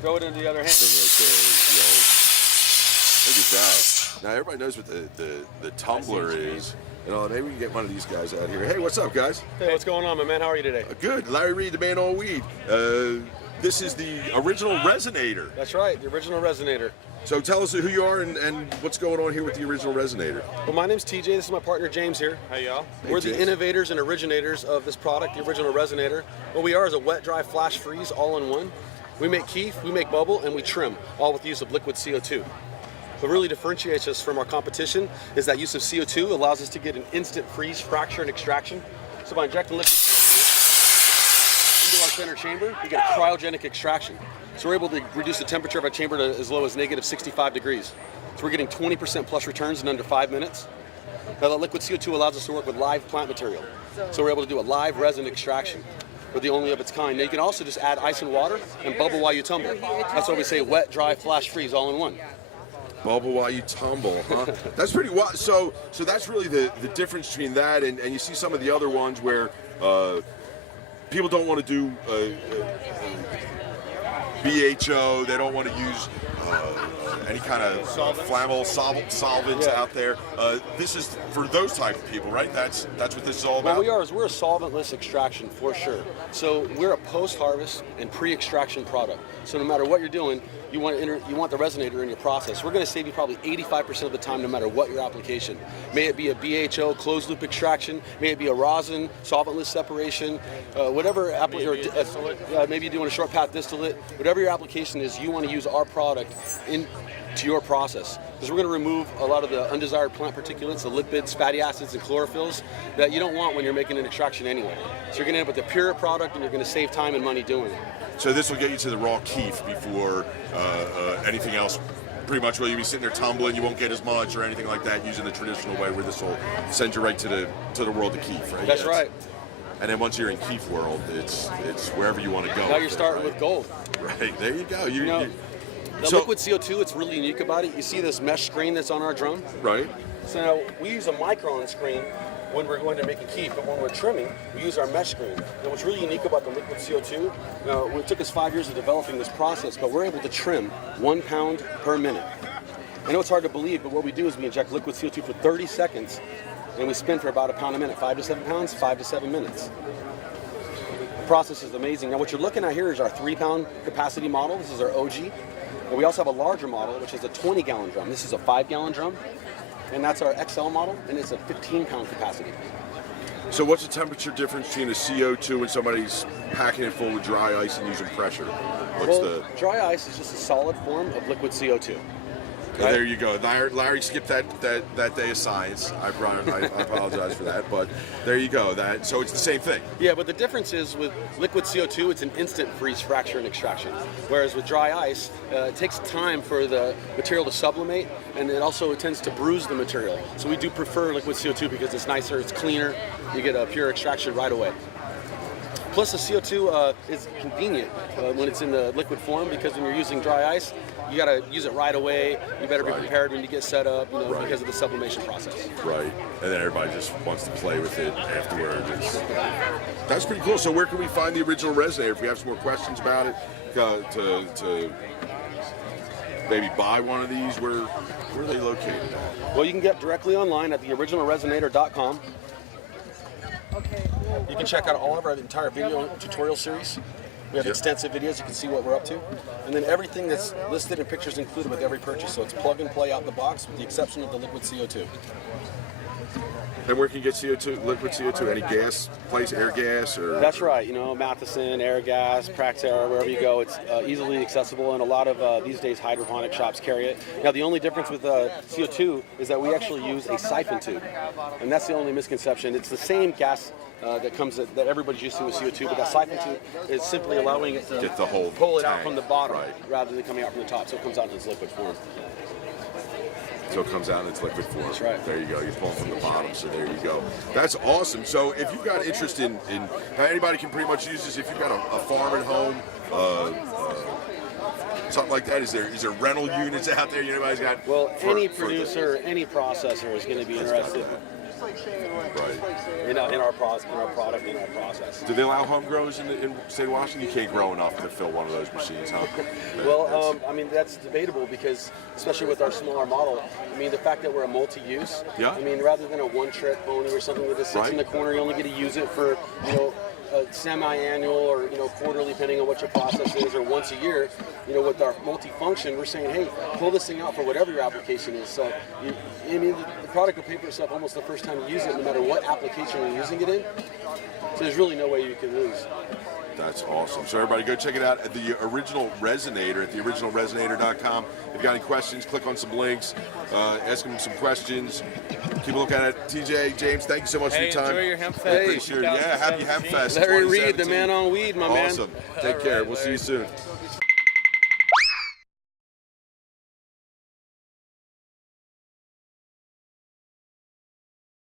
throw it into the other hand. Look at that. Now everybody knows what the tumbler is. You know, maybe we can get one of these guys out here. Hey, what's up, guys? Hey, what's going on, my man? How are you today? Good. Larry Reed, the man on weed. This is the original Resinator. That's right, the original Resinator. So tell us who you are and what's going on here with the original Resinator. Well, my name's TJ. This is my partner James here. Hey, y'all. We're the innovators and originators of this product, the original Resinator. What we are is a wet, dry, flash freeze all in one. We make keef, we make bubble, and we trim, all with the use of liquid CO2. What really differentiates us from our competition is that use of CO2 allows us to get an instant freeze, fracture, and extraction. So by injecting liquid CO2 into our center chamber, we get a cryogenic extraction. So we're able to reduce the temperature of our chamber to as low as negative 65 degrees. So we're getting 20% plus returns in under 5 minutes. Now the liquid CO2 allows us to work with live plant material. So we're able to do a live resin extraction. We're the only of its kind. Now you can also just add ice and water and bubble while you tumble. That's why we say wet, dry, flash, freeze all in one. Bubble while you tumble, huh? That's pretty wild. So that's really the difference between that and you see some of the other ones where people don't want to do BHO, they don't want to use any kind of flammable solvents out there. This is for those type of people, right? That's what this is all about? What we're a solventless extraction for sure. So we're a post-harvest and pre-extraction product. So no matter what you're doing, you want the Resinator in your process. We're going to save you probably 85% of the time, no matter what your application. May it be a BHO closed loop extraction, may it be a rosin solventless separation, whatever maybe you're doing a short path distillate. Whatever your application is, you want to use our product into your process, because we're going to remove a lot of the undesired plant particulates, the lipids, fatty acids, and chlorophylls that you don't want when you're making an extraction anyway. So you're going to end up with a pure product, and you're going to save time and money doing it. So this will get you to the raw keef before anything else. Pretty much, will you be sitting there tumbling? You won't get as much or anything like that using the traditional way, where this will send you right to the world of keef, right? That's right. And then once you're in keef world, it's wherever you want to go. Now you're starting with gold. Right, there you go. The liquid CO2, it's really unique about it. You see this mesh screen that's on our drum? Right. So now we use a micron screen when we're going to make a keef, but when we're trimming, we use our mesh screen. Now what's really unique about the liquid CO2, it took us 5 years of developing this process, but we're able to trim 1 pound per minute. I know it's hard to believe, but what we do is we inject liquid CO2 for 30 seconds, and we spin for about 1 pound a minute, 5 to 7 pounds, 5 to 7 minutes. The process is amazing. Now what you're looking at here is our 3-pound capacity model. This is our OG. And we also have a larger model, which is a 20-gallon drum. This is a 5-gallon drum, and that's our XL model, and it's a 15-pound capacity. So what's the temperature difference between a CO2 when somebody's packing it full with dry ice and using pressure? Dry ice is just a solid form of liquid CO2. Right? There you go. Larry skipped that day of science. I apologize for that, but there you go. So it's the same thing. Yeah, but the difference is with liquid CO2, it's an instant freeze, fracture, and extraction. Whereas with dry ice, it takes time for the material to sublimate, and it tends to bruise the material. So we do prefer liquid CO2 because it's nicer, it's cleaner, you get a pure extraction right away. Plus the CO2 is convenient when it's in the liquid form, because when you're using dry ice, you got to use it right away. You better be prepared when you get set up, because of the sublimation process. Right, and then everybody just wants to play with it afterwards. That's pretty cool. So where can we find the original Resinator? If we have some more questions about it, to maybe buy one of these, where are they located at? Well, you can get directly online at theoriginalresinator.com. You can check out all of our entire video tutorial series. We have extensive videos, you can see what we're up to. And then everything that's listed and pictures included with every purchase. So it's plug and play out the box, with the exception of the liquid CO2. And where can you get CO2, liquid CO2? Any gas place, air gas? Or? That's right, Matheson, Airgas, Praxair, wherever you go, it's easily accessible, and a lot of these days hydroponic shops carry it. Now the only difference with CO2 is that we actually use a siphon tube, and that's the only misconception. It's the same gas that everybody's used to with CO2, but that siphon tube is simply allowing it to get the whole pull it tank out from the bottom rather than coming out from the top, so it comes out in its liquid form. So it comes out in its liquid form. That's right. There you go. You're pulling from the bottom, so there you go. That's awesome. So if you've got interest in anybody can pretty much use this. If you've got a farm at home, something like that, is there rental units out there? Anybody's got? Well, any producer, any processor is going to be interested. in our product, in our process. Do they allow home growers in the state of Washington? You can't grow enough to fill one of those machines, huh? Well, I mean, that's debatable because, especially with our smaller model, I mean, the fact that we're a multi-use, yeah. I mean, rather than a one-trick pony or something that just sits in the corner, you only get to use it for, you know, a semi-annual or, you know, quarterly, depending on what your process is, or once a year. You know, with our multi-function, we're saying, hey, pull this thing out for whatever your application is. So, I mean, the product will pay for itself almost the first time you use it, no matter what application you're using it in. So there's really no way you can lose. That's awesome. So everybody go check it out at the original Resinator at theoriginalresinator.com. If you got any questions, click on some links, ask them some questions. Keep a look at it. TJ, James, thank you so much for your time. Enjoy your Hempfest. Hey, sure. Yeah, happy Hempfest. Larry Reed, the man on weed, my man. Awesome. Take care. We'll see you soon.